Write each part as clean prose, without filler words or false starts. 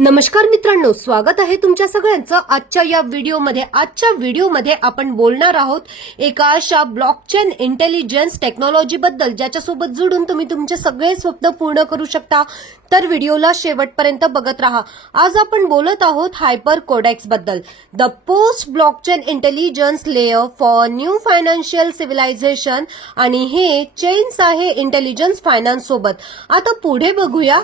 नमस्कार मित्रांनो, स्वागत आहे तुमच्या सगळ्यांचं आजच्या या व्हिडिओमध्ये। आजच्या व्हिडिओमध्ये आपण बोलणार आहोत एका अशा ब्लॉकचेन इंटेलिजन्स टेक्नॉलॉजी बद्दल ज्याच्यासोबत जुडून तुम्ही तुमचे सगळे स्वप्न पूर्ण करू शकता। तर व्हिडिओला शेवटपर्यंत बघत राहा। आज आपण बोलत आहोत हायपर कोडेक्स बद्दल, the post blockchain intelligence layer for new financial civilisation, आणि हे चेन्स आहे इंटेलिजन्स फायनान्स सोबत। आता पुढे बघूया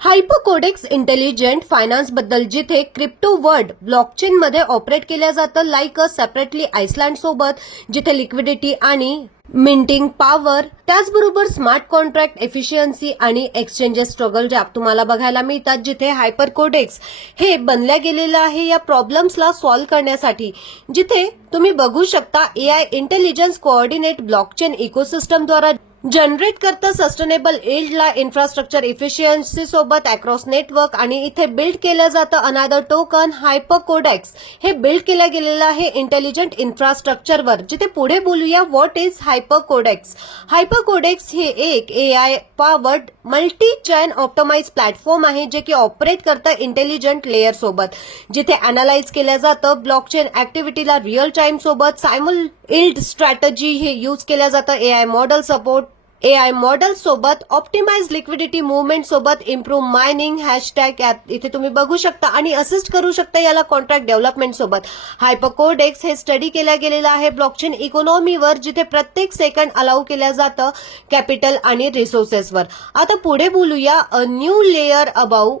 हायपरकोडेक्स इंटेलिजंट फायनान्स बद्दल, जिथे क्रिप्टो वर्ल्ड ब्लॉकचेन मध्ये ऑपरेट केल्या जातं लाईक अ सेपरेटली आइसलँड सोबत, जिथे लिक्विडिटी आणि मिंटिंग पॉवर, त्याचबरोबर स्मार्ट कॉन्ट्रॅक्ट एफिशियन्सी आणि एक्सचेंजेस स्ट्रगल गॅप तुम्हाला बघायला मिळतात, जिथे हायपरकोडेक्स हे बनल्या गेलेलं आहे या प्रॉब्लेम्सला सॉल्व्ह करण्यासाठी। जिथे तुम्ही बघू शकता एआय इंटेलिजन्स कोऑर्डिनेट ब्लॉकचेन इकोसिस्टमद्वारा जनरेट करता सस्टेनेबल यील्डला इन्फ्रास्ट्रक्चर इफिशियन्सी सोबत अक्रॉस नेटवर्क, आणि इथे बिल्ड केलं जातं अनदर टोकन हायपरकोडेक्स हे बिल्ड केलं गेलेलं आहे इंटेलिजंट इन्फ्रास्ट्रक्चरवर। जिथे पुढे बोलूया व्हॉट इज हायपरकोडेक्स। हायपरकोडेक्स हे एक AI powered multi chain optimise platform आहे जे की ऑपरेट करतं इंटेलिजंट लेयर सोबत, जिथे अनालाइज केलं जातं ब्लॉकचेन ऍक्टिव्हिटीला रिअल टाइम सोबत सायमल यील्ड स्ट्रॅटेजी हे यूज केलं जातं AI model support, AI model सोबत ऑप्टिमाइज लिक्विडिटी मुवमेंट सोबत इम्प्रूव्ह मायनिंग हॅशटॅग इथे तुम्ही बघू शकता, आणि असिस्ट करू शकता याला कॉन्ट्रॅक्ट डेव्हलपमेंट सोबत। हायपरकोडेक्स हे स्टडी केलं गेलेलं आहे ब्लॉकचेन इकॉनॉमीवर, जिथे प्रत्येक सेकंड अलाउ केलं जातं कॅपिटल आणि रिसोर्सेसवर। आता पुढे बोलूया a new layer about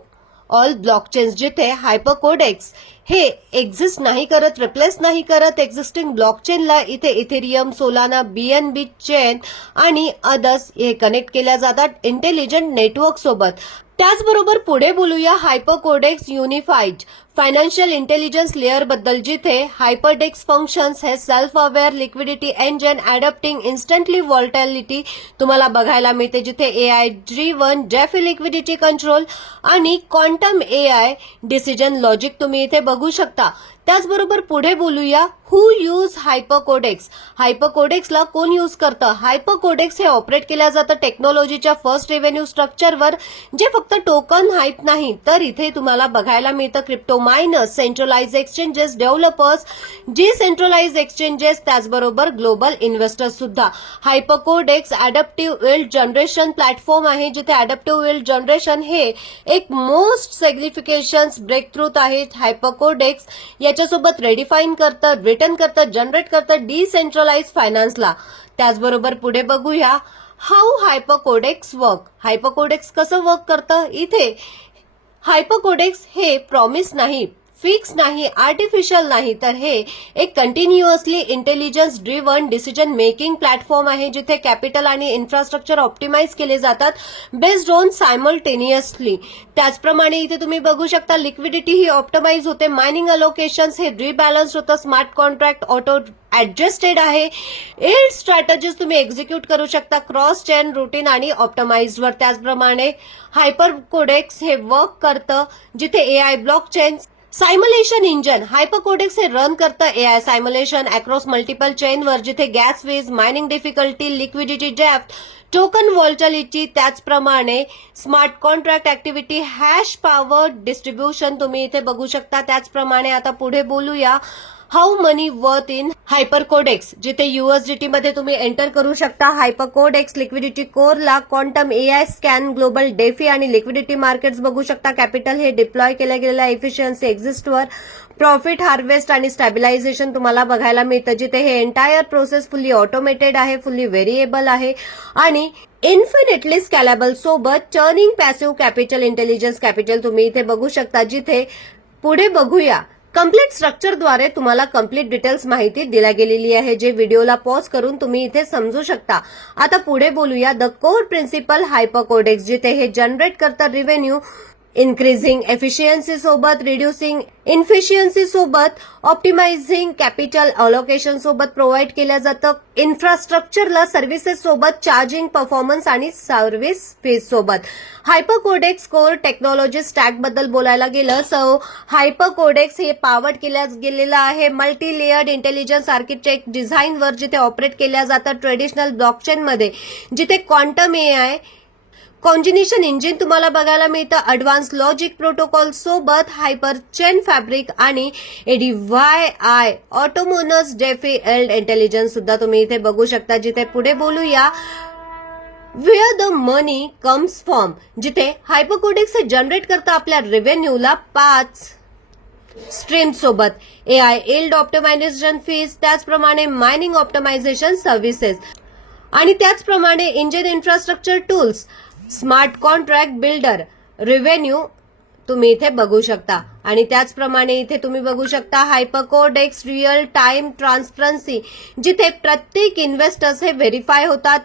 all blockchains, जिथे हायपरकोडेक्स हे एक्झिस्ट नाही करत, रिप्लेस नाही करत एक्झिस्टिंग ब्लॉकचेनला। इथे इथेरियम, सोलाना, बीएनबी चेन आणि अदर्स हे कनेक्ट केल्या जातात इंटेलिजंट नेटवर्क सोबत। त्याचबरोबर पुढे बोलूया Hypercodex unified financial intelligence layer बद्दल, जिथे हायपरडेक्स फंक्शन्स हे self aware liquidity engine adapting instantly volatility तुम्हाला बघायला मिळते, जिथे AI driven DeFi liquidity control आणि क्वांटम एआय डिसिजन लॉजिक तुम्ही इथे बघू शकता। त्याचबरोबर पुढे बोलूया हु यूज हायपरकोडेक्स। हायपरकोडेक्सला कोण यूज करतं। हायपरकोडेक्स हे ऑपरेट केलं जातं टेक्नॉलॉजीच्या फर्स्ट रेव्हेन्यू स्ट्रक्चरवर, जे फक्त टोकन हाईप नाही तर इथे तुम्हाला बघायला मिळतं crypto miners, centralise exchanges, developers, decentralise exchanges, त्याचबरोबर ग्लोबल इन्व्हेस्टर्स सुद्धा। HyperCodex adaptive yield generation platform आहे, जिथे अडॅप्टिव्ह यील्ड जनरेशन हे एक मोस्ट सिग्निफिकेशन्स ब्रेक थ्रू आहे। हायपरकोडेक्स याच्यासोबत रेडिफाईन करतं, रिटर्न करतं, जनरेट करतं डिसेंट्रलाइज फायनान्सला। त्याचबरोबर पुढे बघूया हाऊ हायपरकोडेक्स वर्क। हायपरकोडेक्स कसं वर्क करतं। इथे हायपरकोडेक्स हे प्रॉमिस नाही, फिक्स नाही, आर्टिफिशियल नाही, तर हे एक continuously intelligence driven decision making platform आहे, जिथे कॅपिटल आणि इन्फ्रास्ट्रक्चर ऑप्टिमाइज केले जातात बेस्ड ऑन सायमल्टेनियसली। त्याचप्रमाणे इथे तुम्ही बघू शकता लिक्विडिटी ही ऑप्टिमाइज होते, मायनिंग अलोकेशन्स हे रिबॅलन्स होतं, स्मार्ट कॉन्ट्रॅक्ट ऑटो ऍडजस्टेड आहे, यील्ड स्ट्रॅटेजीज तुम्ही एक्झिक्यूट करू शकता क्रॉस चेन रुटीन आणि ऑप्टिमाइजवर। त्याचप्रमाणे हायपरकोडेक्स हे वर्क करतं जिथे AI blockchain simulation engine Hypercodex हे रन करतं एआय सायमलेशन अक्रॉस मल्टिपल चेनवर, जिथे gas wage, mining difficulty, liquidity depth, token volatility, त्याचप्रमाणे smart contract activity, hash power distribution तुम्ही इथे बघू शकता। त्याचप्रमाणे आता पुढे बोलूया how money worth in Hypercodex, जिथे युएसडीटी मध्ये तुम्ही एंटर करू शकता। हायपरकोडेक्स लिक्विडिटी कोरला quantum AI scan, global DeFi आणि लिक्विडिटी मार्केट्स बघू शकता। कॅपिटल हे डिप्लॉय केलं गेलेलं एफिशियन्सी एक्झिस्टवर, प्रॉफिट हार्वेस्ट आणि स्टॅबिलायझेशन तुम्हाला बघायला मिळतं, जिथे हे एंटायर प्रोसेस फुल्ली ऑटोमेटेड आहे, फुल्ली व्हेरिएबल आहे आणि इन्फिनिटली स्कॅलेबल सोबत turning passive capital intelligence capital तुम्ही इथे बघू शकता। जिथे पुढे बघूया कंप्लीट स्ट्रक्चरद्वारे तुम्हाला कंप्लीट डिटेल्स माहिती दिल्या गेलेली आहे, जे व्हिडिओला पॉज करून तुम्ही इथे समजू शकता। आता पुढे बोलूया द कोर प्रिन्सिपल हायपरकोडेक्स, जिथे हे जनरेट करतं रिव्हेन्यू इन्क्रीजिंग एफिशियन्सी सोबत, रिड्युसिंग इनफिशियन्सी सोबत, ऑप्टिमायझिंग कॅपिटल अलोकेशन सोबत प्रोव्हाइड केलं जातं इन्फ्रास्ट्रक्चरला सर्व्हिसेस सोबत, चार्जिंग परफॉर्मन्स आणि सर्व्हिस फीज सोबत। हायपरकोडेक्स कोर टेक्नॉलॉजी स्टॅक बद्दल बोलायला गेलं सो हायपरकोडेक्स हे पॉवर्ड केलं गेलेलं आहे मल्टी लेयर्ड इंटेलिजन्स आर्किटेक्ट डिझाईनवर, जिथे ऑपरेट केल्या जातं ट्रेडिशनल ब्लॉकचेनमध्ये, जिथे क्वांटम एआय कॉन्जिनेशन इंजिन तुम्हाला बघायला मिळतं अडव्हान्स लॉजिक प्रोटोकॉल सोबत हायपर चेन फॅब्रिक आणि ADYI autonomous DeFi yield intelligence सुद्धा तुम्ही इथे बघू शकता. जिथे पुढे बोलूया where the money comes from, जिथे हायपरकोडेक्स हे जनरेट करतं आपल्या रेव्हेन्यूला 5 स्ट्रीम सोबत AI इल्ड ऑप्टिमायझेशन फीज, त्याचप्रमाणे मायनिंग ऑप्टिमायझेशन सर्व्हिसेस आणि त्याचप्रमाणे engine infrastructure tools, smart contract builder, revenue तुम्ही इथे बघू शकता. आणि त्याचप्रमाणे इथे तुम्ही बघू शकता हायपरकोडेक्स रिअल टाइम ट्रान्सपरन्सी, जिथे प्रत्येक इन्व्हेस्टर्स हे व्हेरीफाय होतात.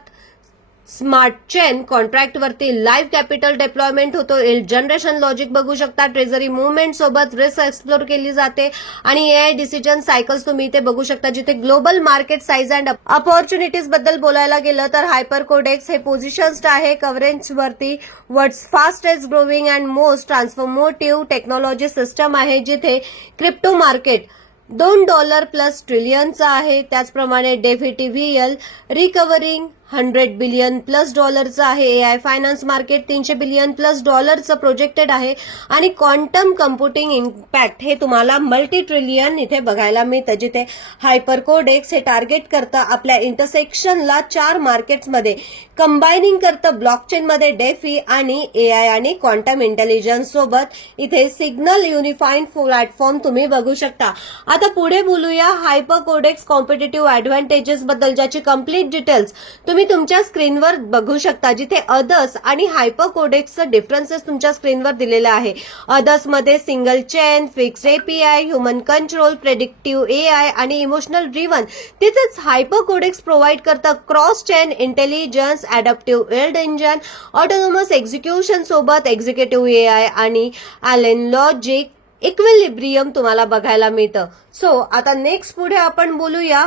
स्मार्ट चेन कॉन्ट्रॅक्ट वरती लाईव्ह कॅपिटल डिप्लॉयमेंट होतो. इल्ड जनरेशन लॉजिक बघू शकता. ट्रेझरी मुवमेंट सोबत रिस्क एक्सप्लोर केली जाते आणि AI डिसिजन सायकल्स तुम्ही इथे बघू शकता. जिथे global market size and opportunities बद्दल बोलायला गेलं तर हायपरकोडेक्स हे पोझिशन्ड आहे कव्हरेज वरती. World's fastest growing and most transformative technology system आहे. जिथे क्रिप्टो मार्केट $2 प्लस ट्रिलियनचा आहे. त्याचप्रमाणे डेफिटिव्हियल रिकव्हरिंग $100 बिलियन प्लस डॉलरचं आहे. AI finance market $300 billion plus डॉलरचं प्रोजेक्टेड आहे. आणि क्वांटम कम्प्युटिंग इम्पॅक्ट हे तुम्हाला मल्टी ट्रिलियन इथे बघायला मिळतं. जिथे हायपरकोडेक्स हे टार्गेट करतं आपल्या इंटरसेक्शनला 4 मार्केट्समध्ये कंबायनिंग करतं ब्लॉकचेनमध्ये डेफी आणि AI आणि क्वांटम इंटेलिजन्स सोबत. इथे सिग्नल युनिफाईड प्लॅटफॉर्म तुम्ही बघू शकता. आता पुढे बोलूया हायपरकोडेक्स कॉम्पिटिटिव्ह ऍडव्हान्टेजेस बद्दल, ज्याची कंप्लीट डिटेल्स तुम्ही तुमच्या स्क्रीनवर बघू शकता. जिथे अदर्स आणि हायपरकोडेक्सचं डिफरन्सेस तुमच्या स्क्रीनवर दिलेलं आहे. अदर्स मध्ये single chain, fixed API, human control, predictive AI आणि इमोशनल ड्रिव्हन. तिथेच हायपरकोडेक्स प्रोव्हाइड करतं cross chain intelligence, adaptive yield engine, autonomous execution सोबत एक्झिक्युटिव्ह AI आणि अलेन लॉजिक इक्विलिब्रियम तुम्हाला बघायला मिळतं. सो आता नेक्स्ट पुढे आपण बोलूया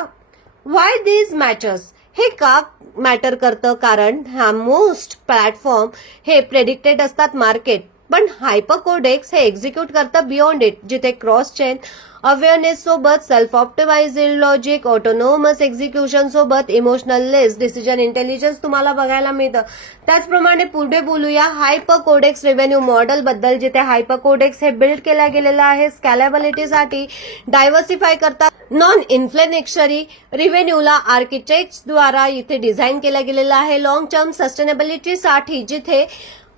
व्हाय दिस मॅटर्स. हे का मॅटर करतं? कारण हा मोस्ट प्लॅटफॉर्म हे प्रेडिक्टेड असतात मार्केट, पण हायपरकोडेक्स हे एक्झिक्यूट करतं बियॉन्ड इट. जिथे क्रॉस चेन अवेअरनेस सोबत सेल्फ ऑप्टिमायझेड लॉजिक, ऑटोनॉमस एक्झिक्युशन सोबत इमोशनल लेस डिसिजन इंटेलिजन्स तुम्हाला बघायला मिळतं. त्याचप्रमाणे पुढे बोलूया हायपरकोडेक्स रेव्हेन्यू मॉडेल बद्दल. जिथे हायपरकोडेक्स हे बिल्ड केला गेलेला आहे स्कॅलेबिलिटीसाठी, डायव्हर्सिफाय करता नॉन इन्फ्लेनेशरी रेव्हेन्यूला आर्किटेक्ट्सद्वारा इथे डिझाईन केला गेलेला आहे लॉंग टर्म सस्टेनेबिलिटीसाठी. जिथे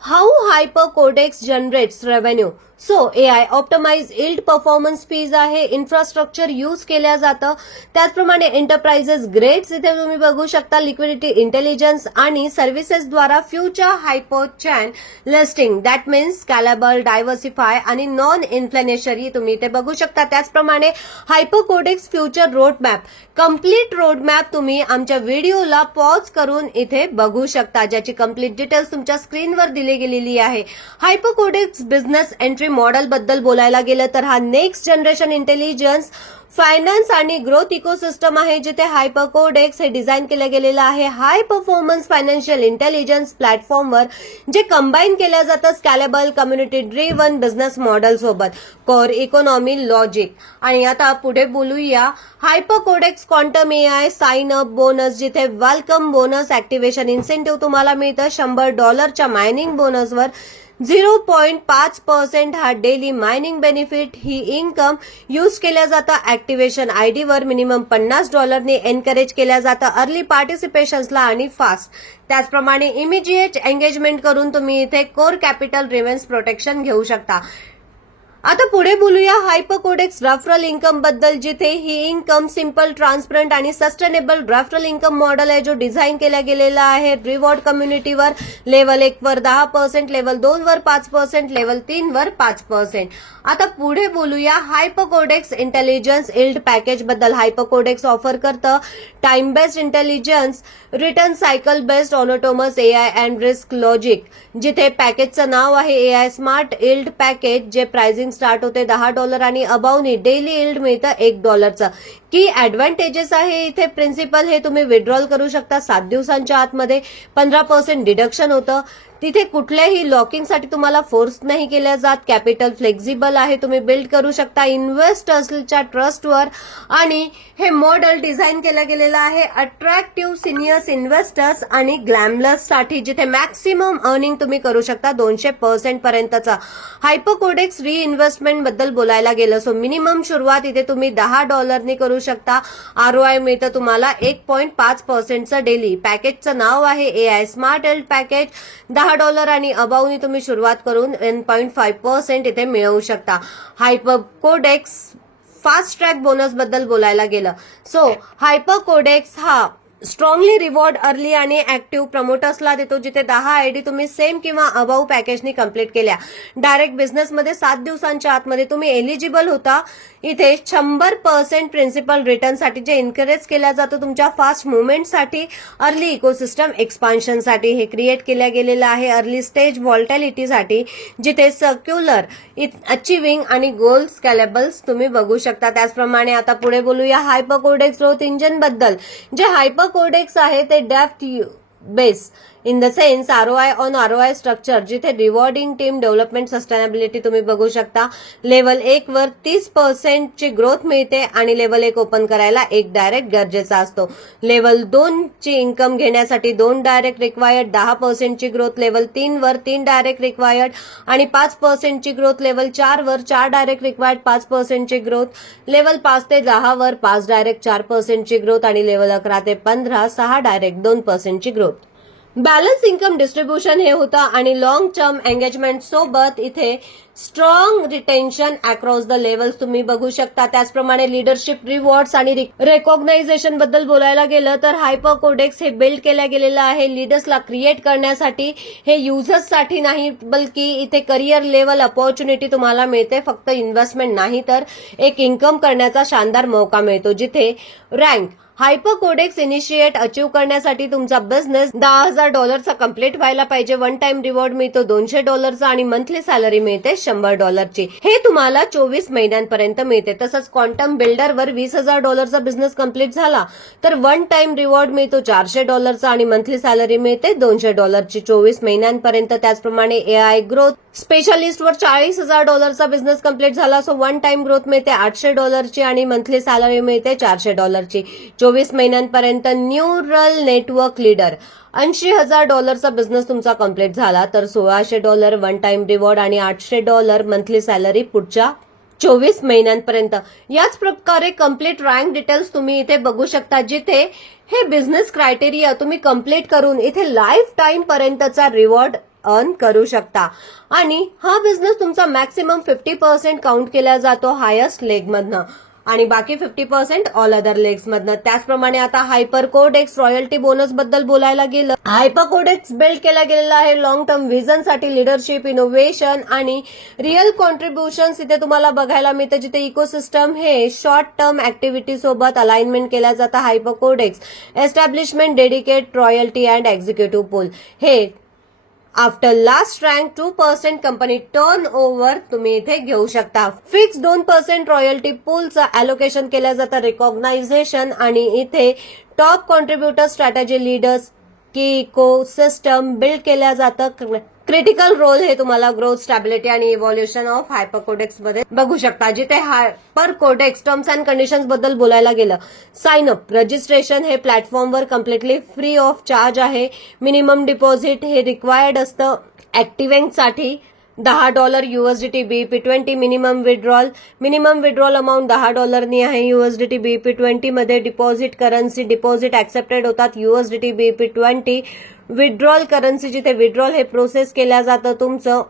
how Hypercodex generates revenue. So AI optimize yield performance fees आहे. इन्फ्रास्ट्रक्चर यूज केल्या जातं. त्याचप्रमाणे एंटरप्राइजेस ग्रेड्स इथे तुम्ही बघू शकता. लिक्विडिटी इंटेलिजन्स आणि सर्व्हिसेसद्वारा future hyper chain listing, that means scalable, diversify आणि नॉन इन्फ्लेनेशरी तुम्ही इथे बघू शकता. त्याचप्रमाणे Hypercodex future roadmap, complete roadmap तुम्ही आमच्या व्हिडिओला पॉज करून इथे बघू शकता, ज्याची कम्प्लीट डिटेल्स तुमच्या स्क्रीनवर दिली गेलेली आहे. हायपरकोडेक्स बिझनेस एंट्री मॉडेल बद्दल बोलायला गेलं तर हा नेक्स्ट जनरेशन इंटेलिजन्स फायनान्स आणि ग्रोथ इकोसिस्टम आहे. जिथे हायपरकोडेक्स हे डिझाईन केलं गेलेलं आहे हाय परफॉर्मन्स फायनान्शियल इंटेलिजन्स प्लॅटफॉर्मवर, जे कंबाईन केलं जातं scalable, community driven business model सोबत कोर इकॉनॉमी लॉजिक. आणि आता पुढे बोलूया Hypercodex quantum AI sign up bonus. जिथे वेलकम बोनस ऍक्टिव्हेशन इन्सेंटिव्ह तुम्हाला मिळतं. $100च्या मायनिंग बोनसवर 0.5% हा डेली मायनिंग बेनिफिट ही इन्कम यूज केल्या जातं. ऍक्टिव्हेशन आयडीवर मिनिमम $50 एनकरेज केल्या जातं अर्ली पार्टिसिपेशन्सला आणि फास्ट. त्याचप्रमाणे इमिजिएट एंगेजमेंट करून तुम्ही इथे कोर कॅपिटल रिव्हेन्स प्रोटेक्शन घेऊ शकता. आता पुढे बोलूया हायपरकोडेक्स रेफरल इन्कम बद्दल. जिथे ही इन्कम सिंपल, ट्रान्सपरंट आणि सस्टेनेबल रेफरल इन्कम मॉडेल आहे, जो डिझाईन केला गेलेला आहे रिवॉर्ड कम्युनिटीवर. लेवल 1 वर 10%, लेवल 2 वर 5%, लेवल 3 वर 5%. आता पुढे बोलूया हायपरकोडेक्स इंटेलिजन्स इल्ड पॅकेज बद्दल. हायपरकोडेक्स ऑफर करतं time based intelligence, return cycle based autonomous AI and risk logic. जिथे पॅकेजचं नाव आहे AI स्मार्ट इल्ड पॅकेज, जे प्राइसिंग स्टार्ट होते $10 आणि अबावनी डेली इल्ड मिळतं $1. की ऍडव्हान्टेजेस आहे इथे प्रिन्सिपल हे तुम्ही विड्रॉल करू शकता 7 दिवसांच्या आतमध्ये 15% डिडक्शन होतं. तिथे कुठल्याही लॉकिंगसाठी तुम्हाला फोर्स नाही केल्या जात. कॅपिटल फ्लेक्झिबल आहे, तुम्ही बिल्ड करू शकता इन्व्हेस्टर्सच्या ट्रस्टवर. आणि हे मॉडेल डिझाईन केलं गेलेलं आहे अट्रॅक्टिव्ह सिनियर्स इन्व्हेस्टर्स आणि ग्लॅमलर्स साठी, जिथे मॅक्सिमम अर्निंग तुम्ही करू शकता 200% पर्यंतचा. हायपरकोडेक्स रिइन्व्हेस्टमेंट बद्दल बोलायला गेलं सो मिनिमम सुरुवात इथे तुम्ही $10 करू शकता. ROI मिळतं तुम्हाला 1.5% डेली. पॅकेजचं नाव आहे AI स्मार्ट हेल्थ पॅकेज. $10 आणि अबावनी तुम्ही सुरुवात करून 1.5% इथे मिळवू शकता. हायपरकोडेक्स फास्ट ट्रॅक बोनस बद्दल बोलायला गेलं सो हायपरकोडेक्स हा स्ट्रॉंगली रिवॉर्ड अर्ली आणि ऍक्टिव्ह प्रमोटर्सला देतो, जिथे 10 आयडी तुम्ही सेम किंवा अबाव पॅकेजनी कंप्लीट केल्या. डायरेक्ट बिझनेसमध्ये 7 दिवसांच्या आतमध्ये तुम्ही एलिजिबल होता. इथे 100% प्रिन्सिपल रिटर्नसाठी जे एनकरेज केला जातो तुमच्या फास्ट मुवमेंटसाठी. अर्ली इकोसिस्टम एक्सपान्शनसाठी हे क्रिएट केलं गेलेलं आहे. अर्ली स्टेज व्हॉल्टॅलिटीसाठी, जिथे सर्क्युलर अचिव्हिंग आणि गोल स्कॅलेबल्स तुम्ही बघू शकता. त्याचप्रमाणे आता पुढे बोलूया हायपरकोडेक्स ग्रोथ इंजिन बद्दल. जे हायपरकोडेक्स आहे ते depth base in the sense ROI on ROI structure, जिथे रिवॉर्डिंग टीम डेव्हलपमेंट सस्टेनेबिलिटी तुम्ही बघू शकता. लेवल 1 वर 30% ची ग्रोथ मिळते आणि लेवल 1 ओपन करायला 1 डायरेक्ट गरजेचा असतो. लेवल 2 ची इन्कम घेण्यासाठी 2 डायरेक्ट रिक्वायर्ड. 10% ची ग्रोथ लेवल 3 वर 3 डायरेक्ट रिक्वायर्ड आणि 5% ची ग्रोथ लेवल 4 वर 4 डायरेक्ट रिक्वायर्ड. 5% ची ग्रोथ लेवल 5 ते 10 वर 5 डायरेक्ट 4% ची ग्रोथ आणि लेवल 11 ते 15 6 डायरेक्ट 2% ची ग्रोथ. बॅलन्स इन्कम डिस्ट्रीब्युशन हे होतं आणि लॉंग टर्म एंगेजमेंट सोबत इथे strong retention across the levels तुम्ही बघू शकता. त्याचप्रमाणे लिडरशिप रिवॉर्ड्स आणि रेकॉग्नायझेशन बद्दल बोलायला गेलं तर हायपरकोडेक्स हे बिल्ड केलं गेलेलं आहे लीडर्सला क्रिएट करण्यासाठी. हे युजर्ससाठी नाही, बल्कि इथे करिअर लेवल अपॉर्च्युनिटी तुम्हाला मिळते. फक्त इन्व्हेस्टमेंट नाही तर एक इन्कम करण्याचा शानदार मौका मिळतो. जिथे रँक हायपरकोडेक्स इनिशिएट अचीव्ह करण्यासाठी तुमचा बिझनेस $10,000 कंप्लीट व्हायला पाहिजे. वन टाइम रिवॉर्ड मिळतो $200 आणि मंथली सॅलरी मिळते $100. हे तुम्हाला 24 महिन्यांपर्यंत मिळते. तसंच क्वांटम बिल्डरवर $20,000 बिझनेस कंप्लीट झाला तर वन टाइम रिवॉर्ड मिळतो $400 आणि मंथली सॅलरी मिळते $200 24 महिन्यांपर्यंत. त्याचप्रमाणे AI ग्रोथ स्पेशालिस्टवर $40,000 बिझनेस कंप्लीट झाला सो वन टाइम ग्रोथ मिळते $800 आणि मंथली सॅलरी मिळते $400. 24 महिन्यांपर्यंत. न्यूरल नेटवर्क लीडर $80,000 बिझनेस तुमचा कंप्लीट झाला तर $1,600 वन टाइम रिवॉर्ड आणि $800 मंथली सॅलरी पुढच्या 24 महिन्यांपर्यंत. याच प्रकारे कंप्लीट रँक डिटेल्स तुम्ही इथे बघू शकता, जिथे हे बिझनेस क्रायटेरिया तुम्ही कंप्लीट करून इथे लाईफ टाइम पर्यंतचा रिवॉर्ड अर्न करू शकता. आणि हा बिझनेस तुमचा मॅक्सिमम 50% काउंट केला जातो हायस्ट लेग मधनं आणि बाकी 50% ऑल अदर लेग्स मधनं. त्याचप्रमाणे आता हायपरकोडेक्स रॉयल्टी बोनस बद्दल बोलायला गेलं. हायपरकोडेक्स बिल्ड केला गेलेला आहे लॉंग टर्म व्हिजन साठी. लिडरशिप, इनोव्हेशन आणि रिअल कॉन्ट्रीब्युशन्स इथे तुम्हाला बघायला मिळतं, जिथे इकोसिस्टम हे शॉर्ट टर्म ऍक्टिव्हिटी सोबत अलाइनमेंट केल्या जातं. Hypercodex establishment, dedicate, royalty and executive pool हे after last rank 2% company turn over तुम्ही इथे घेऊ शकता. फिक्स 2% रॉयल्टी पूलचं अलोकेशन केलं जातं. रिकॉग्नायझेशन आणि इथे टॉप कॉन्ट्रीब्युटर स्ट्रॅटेजी लीडर्स की इकोसिस्टम बिल्ड केलं जातं. क्रिटिकल रोल हे तुम्हाला ग्रोथ, स्टॅबिलिटी आणि इव्हॉल्युशन ऑफ हायपरकोडेक्स मध्ये बघू शकता. जिथे हायपरकोडेक्स टर्म्स अँड कंडिशन्स बद्दल बोलायला गेलं, साइन अप रजिस्ट्रेशन हे प्लॅटफॉर्मवर कम्प्लिटली फ्री ऑफ चार्ज आहे. मिनिमम डिपॉझिट हे रिक्वायर्ड असतं ऍक्टिव्हेंटसाठी. $10 USDT BEP20 minimum withdrawal amount $10 आहे. USDT BEP20 मध्ये डिपॉझिट करन्सी डिपॉझिट ऍक्सेप्टेड होतात. USDT BEP20 विड्रॉल करन्सी, जिथे विड्रॉल हे प्रोसेस केल्या जातं तुमचं.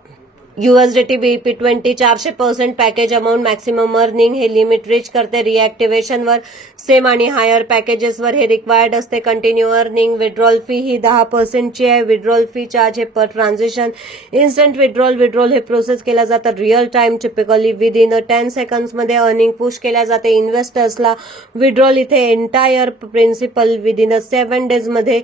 USDT BEP20 400% package amount maximum earning हे लिमिट रीच करते. रिॲक्टिव्हेशनवर सेम आणि हायर पॅकेजेसवर हे रिक्वायर्ड असते. Continue earning. विड्रॉल फी ही 10% ची आहे. विड्रॉल फी चार्ज हे पर ट्रान्झॅक्शन. इन्स्टंट विड्रॉल हे प्रोसेस केलं जातं रिअल टाइम, टिपिकली विदिन 10 सेकंड्समध्ये अर्निंग पुश केल्या जाते. इन्व्हेस्टर्सला विड्रॉल इथे एंटायर प्रिन्सिपल विदिन 7 डेजमध्ये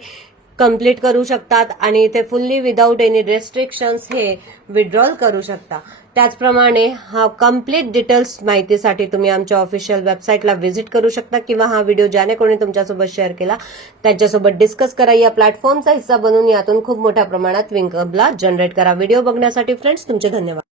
कंप्लीट करू शकतात आणि इथे फुल्ली विदाऊट एनी रेस्ट्रिक्शन्स हे विड्रॉल करू शकता. त्याचप्रमाणे हा कंप्लीट डिटेल्स माहितीसाठी तुम्ही आमच्या ऑफिशियल वेबसाईटला व्हिजिट करू शकता किंवा हा व्हिडिओ ज्याने कोणी तुमच्यासोबत शेअर केला त्यांच्यासोबत डिस्कस करा. या प्लॅटफॉर्मचा हिस्सा बनून यातून खूप मोठ्या प्रमाणात इन्कमला जनरेट करा. व्हिडिओ बघण्यासाठी फ्रेंड्स तुमचे धन्यवाद.